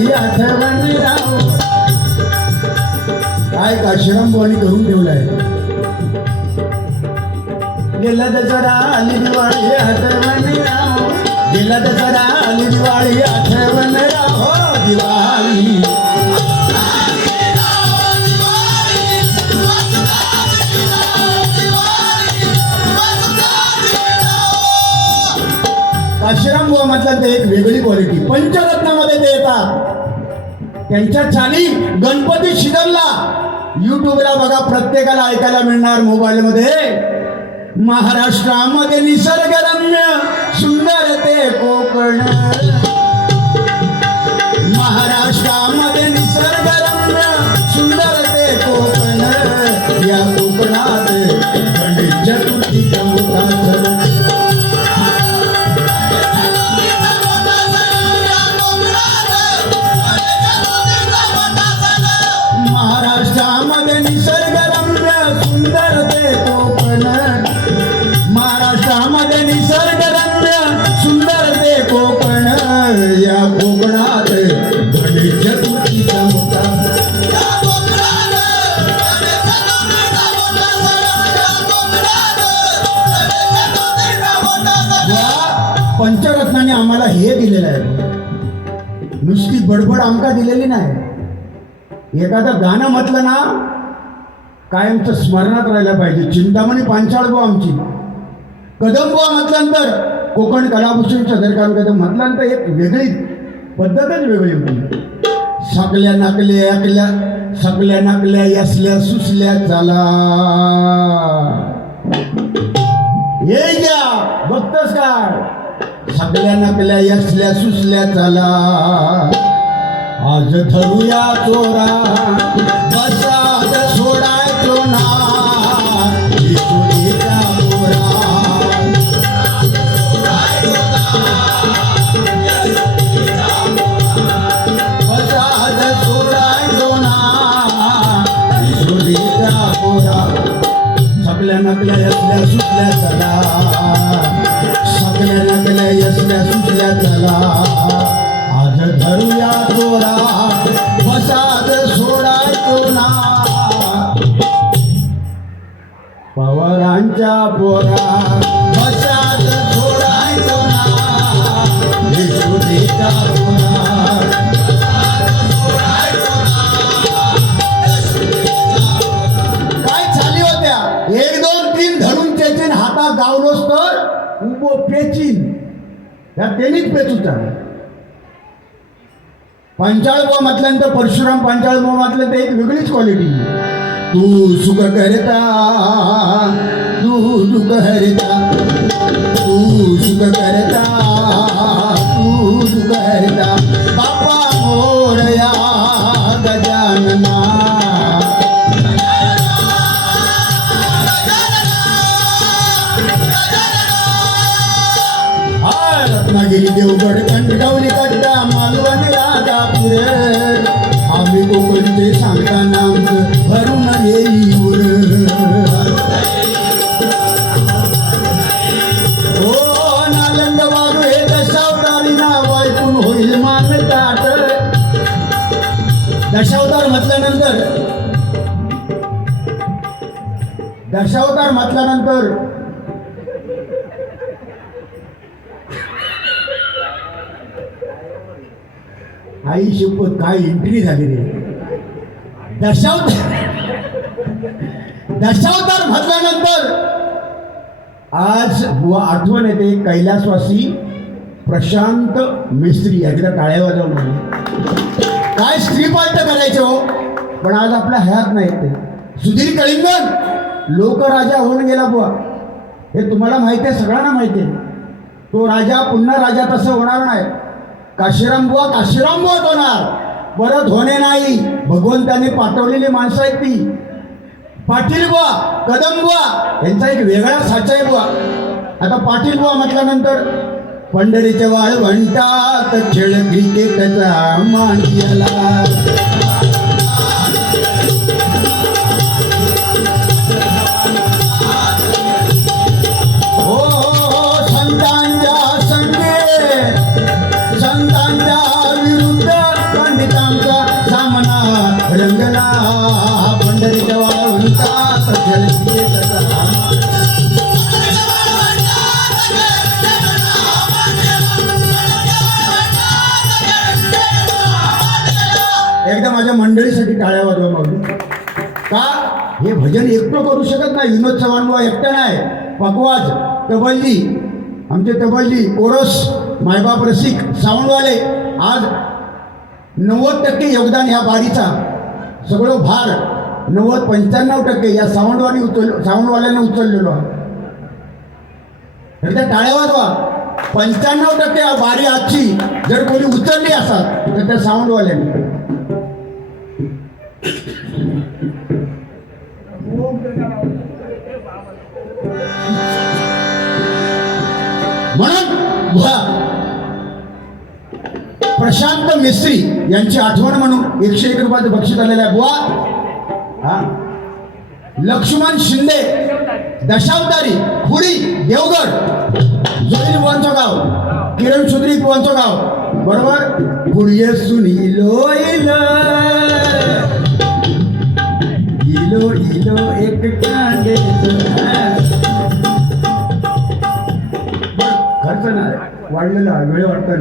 हो गेला राव काय काशिराम बोनी करून ठेवलाय? गेला दसरा आली दिवाळी आठवण राव गेला दसरा आली दिवाळी आठवण राव हो, दिवाळी. काशिराम बुवा म्हटलं ते एक वेगळी क्वालिटी पंचरत्नामध्ये त्यांच्या चाली गणपती शिदरला युट्यूबला बघा प्रत्येकाला ऐकायला मिळणार मोबाईलमध्ये. महाराष्ट्रामध्ये निसर्गरम्य सुंदर ते कोकण. महाराष्ट्रामध्ये निसर्गरम्य नुसती आमका दिलेली नाही. एखादं गाणं म्हटलं ना कायमचं स्मरणात राहिलं पाहिजे. चिंतामणी पांचाळ गो आमची. कदम बुवा म्हटल्यानंतर कोकण कलाभूषण चंद्रकांत कदम म्हटल्यानंतर एक वेगळी पद्धतच वेगळी होती. सकल्या नाकल्या अकल्या सकल्या नाकल्या यसल्या सुसल्या चाला ये घ्या बघतस काय? सगळ्या नकल्या यसल्या सुसल्या चला आज धरूया चोरा पवारांच्या पोरा ना काय झाली होत्या? एक दोन तीन धरून त्याचे हातात गावलोस तर उभो पेचीन. या तेनीच पेचूचा पांचाळ बुवा म्हटल्यानंतर परशुराम पांचाळ म्हटलं ते एक वेगळीच क्वालिटी तू सुख करता तू सुख हरता तू सुख करता दशावतार म्हटल्यानंतर आई शपथ काय एंट्री झाली रे. दशावतार दशावतार म्हटल्यानंतर आज बुवा आठवण येते कैलासवासी प्रशांत मिस्त्री याच्या टाळ्या वाजवून काय स्त्री पार्ट करायचे हो? पण आज आपल्या हयात नाही ते. सुधीर लोक लोकराजा होऊन गेला बुवा. हे तुम्हाला माहिती आहे सगळ्यांना माहिती आहे. तो राजा पुन्हा राजा तसं होणार नाही. काशीराम बुवा काशीराम बुवात होणार. परत होणे नाही. भगवंताने पाठवलेली माणसं आहेत ती. पाटील बुवा कदम बुवा यांचा एक वेगळा साचा आहे बुवा. आता पाटील बुवा म्हटल्यानंतर पंढरीचे वाळ म्हणतात खेळ क्रिकेटचा मांडियाला माझ्या मंडळीसाठी टाळ्या वाजवा मागून का? हे भजन एकटं करू शकत नाही. विनोद चव्हाण बुवा एकटा नाही. पकवाज तबलजी आमचे तबलजी कोरस मायबाप रसिक सावंडवाले आज नव्वद टक्के योगदान ह्या बारीचा. सगळं भार नव्वद पंच्याण्णव टक्के या साऊंडवानी उचल सावंडवाल्याने उचललेलो आहे. एकदा टाळ्या वाजवा. पंच्याण्णव टक्के बारी आजची जर कोणी उचलली असाल तर त्या साऊंडवाल्याने म्हणून बुवा. प्रशांत मिस्त्री यांची आठवण म्हणून एकशे एक रुपयाचं बक्षीस आलेलं आहे बुवा. हा. लक्ष्मण शिंदे दशावतारी खुडी देवगड जोईल पुवांचं गाव किरण सुद्री पुवांचं गाव. बरोबर? खुडिये सुनीलो इलो इलो इलो एक वाढलेला वेळ वाटता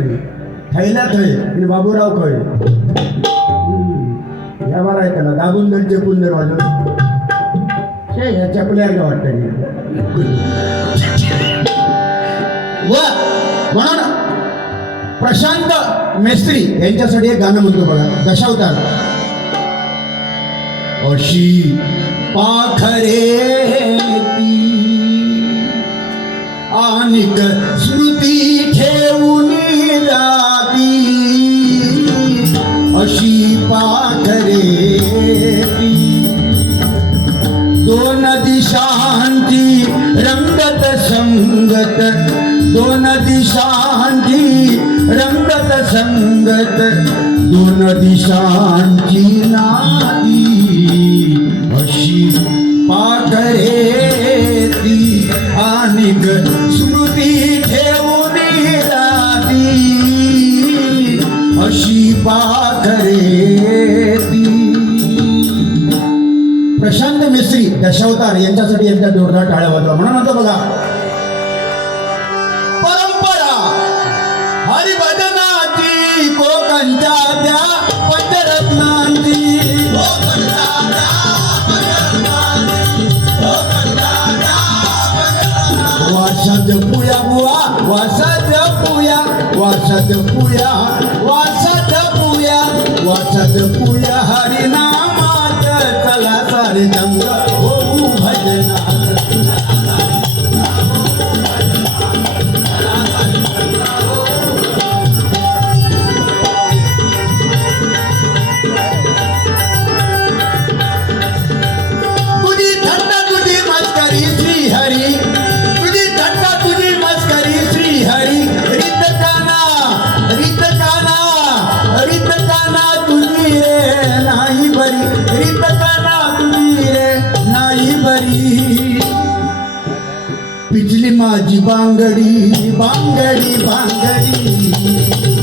थैला थै आणि बाबूराव खय हम्म. या बरं आहे त्याला दाबून धन चेपून वाजव शे ह्या चपल्याला वाटतं व म्हणून प्रशांत मेस्त्री यांच्यासाठी एक गाणं म्हणतो बघा दशावतार. अशी पाखरे ती आनिक स्मृती ठेवून राती। अशी पाखरे दोन दिशांची रंगत संगत। दोन दिशांची रंगत संगत। दोन दिशांची नाती। अशी पाखरे मिस्त्री दशावतार यांच्यासाठी एकदा जोरदार टाळ्या वाजवा. म्हणून आता बघा परंपरा. हरिभजनाची कोकणच्या त्या पंचरत्नांची. वासात पुया बुवा वासात पुया वासात पुया वासात पुया वासात पुया हरिनामात चला सारे माझी बांगडी बांगडी बांगडी.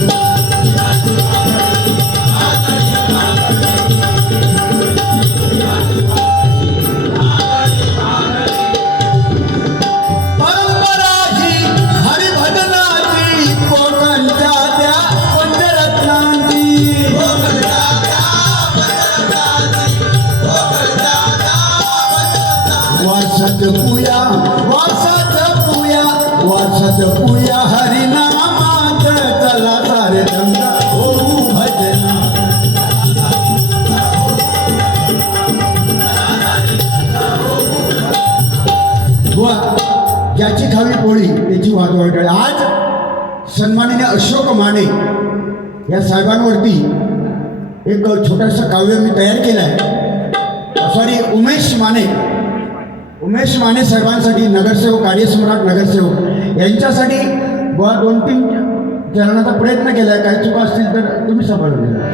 वासत हरिनामात चला सारे होऊ भजना। ज्याची खावी पोळी त्याची वाजवाय आज सन्मानिने अशोक माने या साहेबांवरती एक छोटंसं काव्य मी तयार केलं आहे सॉरी उमेश माने. उमेश माने साहेबांसाठी नगरसेवक कार्यसम्राट नगरसेवक. यांच्यासाठी दोन तीन चरणाचा प्रयत्न केला आहे काही चुका असतील तर तुम्ही सांभाळून घ्या.